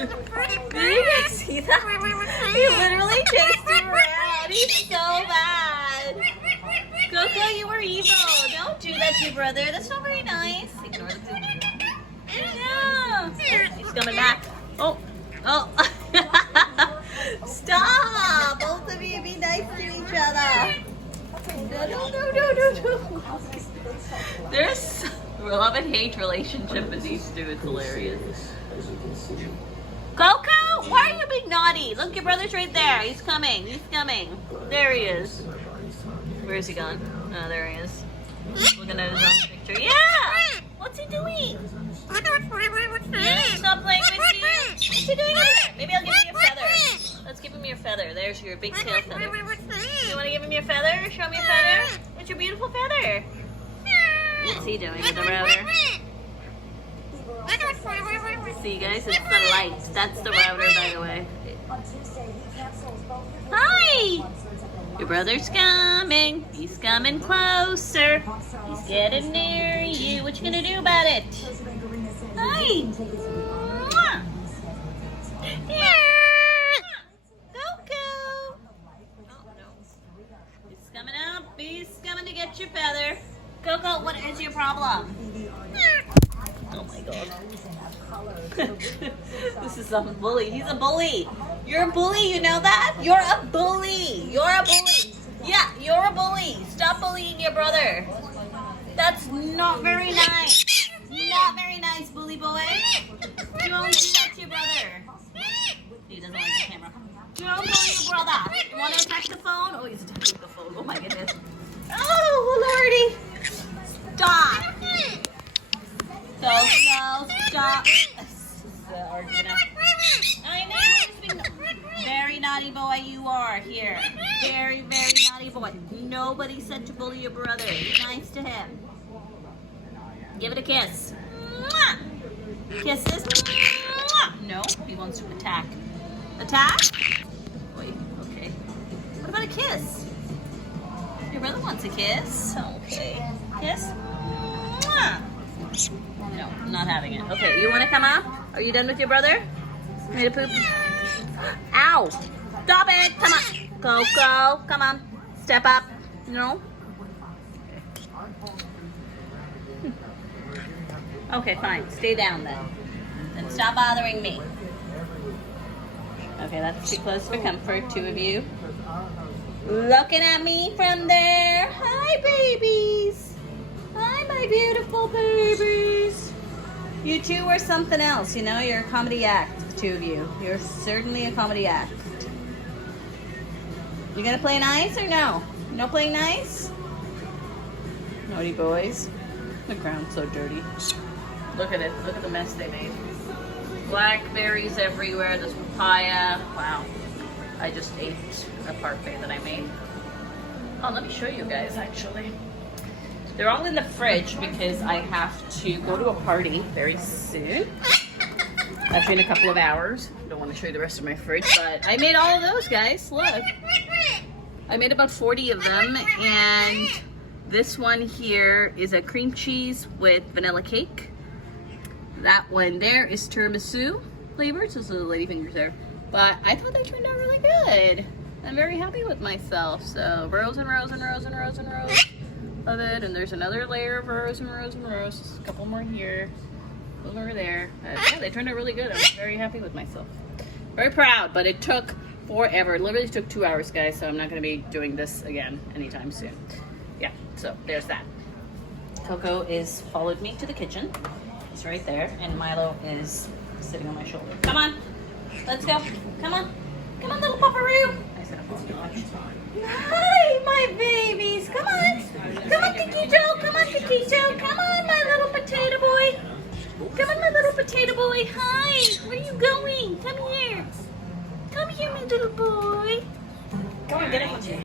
Did you guys see that? He literally chased him around. He's so bad. Coco, you were evil. Don't do that to your brother. That's not very nice. Ignore the food. Yeah. Oh, he's coming back. Oh. Oh. Stop. Both of you be nice to each other. No. There's a love and hate relationship with these two. It's hilarious. Coco, why are you being naughty? Look, your brother's right there. He's coming. He's coming. There he is. Where is he gone? Oh, there he is. He's looking at his own picture. Yeah! What's he doing? Yeah, stop playing with you. What's he doing over there? Maybe I'll give you your feather. Let's give him your feather. There's your big tail feather. You want to give him your feather? Show me your feather. What's your beautiful feather? What's he doing with the router? See, guys, it's the light. That's the router, by the way. Hi! Your brother's coming. He's coming closer. He's getting near you. What you gonna do about it? Hi! Mwah. Yeah. Coco! Oh, no. He's coming up. He's coming to get your feather. Coco, what is your problem? Oh my god. This is some bully. He's a bully. You're a bully, you know that? You're a bully. You're a bully. Yeah, you're a bully. Stop bullying your brother. That's not very nice. Not very nice, bully boy. Don't do that to your brother. He doesn't like the camera. Don't bully your brother. You want to attack the phone? Oh, he's attacking the phone. Oh my goodness. Oh, lordy. Stop. Stop. This is the argument now. I know. Very naughty boy you are here. Very, very naughty boy. Nobody said to bully your brother. Be nice to him. Give it a kiss. Mwah! Kisses. Mwah! No, he wants to attack. Attack? Wait, okay. What about a kiss? Your brother wants a kiss. Okay. Kiss. Mwah! No, I'm not having it. Okay, you want to come up? Are you done with your brother? Need to poop? Ow! Stop it! Come on! Coco, come on. Step up. No? Okay, fine. Stay down then. And stop bothering me. Okay, that's too close for comfort, two of you. Looking at me from there. Hi, babies. Hi, my beautiful babies. You two are something else, you know? You're a comedy act, the two of you. You're certainly a comedy act. You gonna play nice or no? No playing nice? Naughty boys. The ground's so dirty. Look at it. Look at the mess they made. Blackberries everywhere. There's papaya. Wow. I just ate a parfait that I made. Oh, let me show you guys, actually. They're all in the fridge because I have to go to a party very soon. Actually, in a couple of hours. Don't want to show you the rest of my fridge, but I made all of those, guys. Look. I made about 40 of them, and this one here is a cream cheese with vanilla cake. That one there is tiramisu flavored, so the ladyfingers there. But I thought they turned out really good. I'm very happy with myself. So rows and rows and rows and rows and rows of it, and there's another layer of rows and rows and rows. A couple more here, over there. Yeah, they turned out really good. I'm very happy with myself. Very proud, but it took forever. It literally took 2 hours, guys, so I'm not going to be doing this again anytime soon. Yeah, so there's that. Coco is followed me to the kitchen. It's right there, and Milo is sitting on my shoulder. Come on, let's go. Come on, little pupperoo. Hi, my babies. Come on, Tikito. Come on, Tikito. Come on, my little potato boy. Come on, my little potato boy. Hi, where are you going? Come here. Come here, my little boy. Go on, get it.